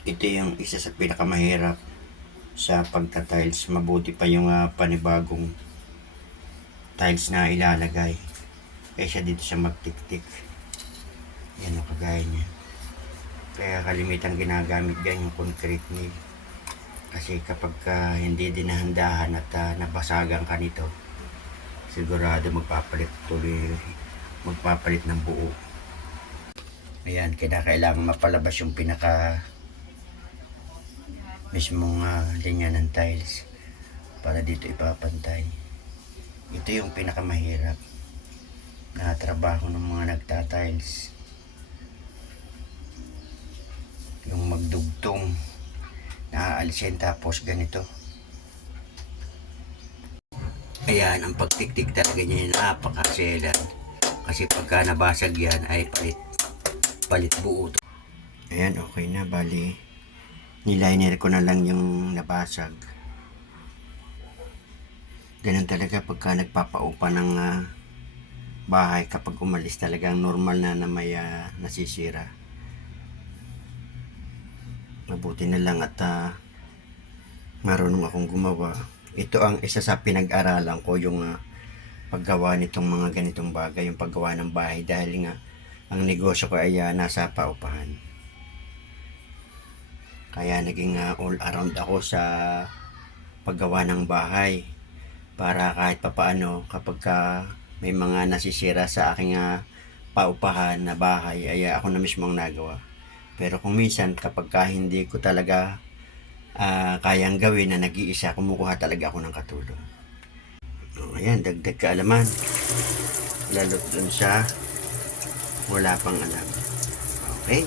Ito yung isa sa pinakamahirap sa pagta-tiles. Mabuti pa yung panibagong tiles na ilalagay kaysa dito sa magtiktik. Yan o, kagaya niya. Kaya kalimitan ginagamit dyan yung concrete nail. Kasi kapag hindi dinahandahan at nabasagan ka nito, sigurado magpapalit ng buo. Ayan, kailangan mapalabas yung pinaka mismong linya ng tiles para dito ipapantay. Ito yung pinakamahirap na trabaho ng mga nagta-tiles, yung magdugtong, naaalisin tapos ganito. Ayan, ang pagtiktik talaga niya napakaselan, kasi pagka nabasag yan ay palit buo. Ayan, okay na, bali niliner ko na lang yung nabasag. Ganun talaga pagka nagpapaupa ng bahay, kapag umalis talagang normal na may nasisira. Mabuti na lang at marunong akong gumawa. Ito ang isa sa pinag-aralan ko, yung paggawa nitong mga ganitong bagay, yung paggawa ng bahay, dahil nga ang negosyo ko ay nasa paupahan. Kaya naging all around ako sa paggawa ng bahay, para kahit papaano kapag may mga nasisira sa aking paupahan na bahay ay ako na mismo ang nagawa. Pero kung minsan kapag hindi ko talaga kayang gawin na nag-iisa, kumukuha talaga ako ng katulong. Ayan, dagdag kaalaman lalo dun sa wala pang alam. Okay.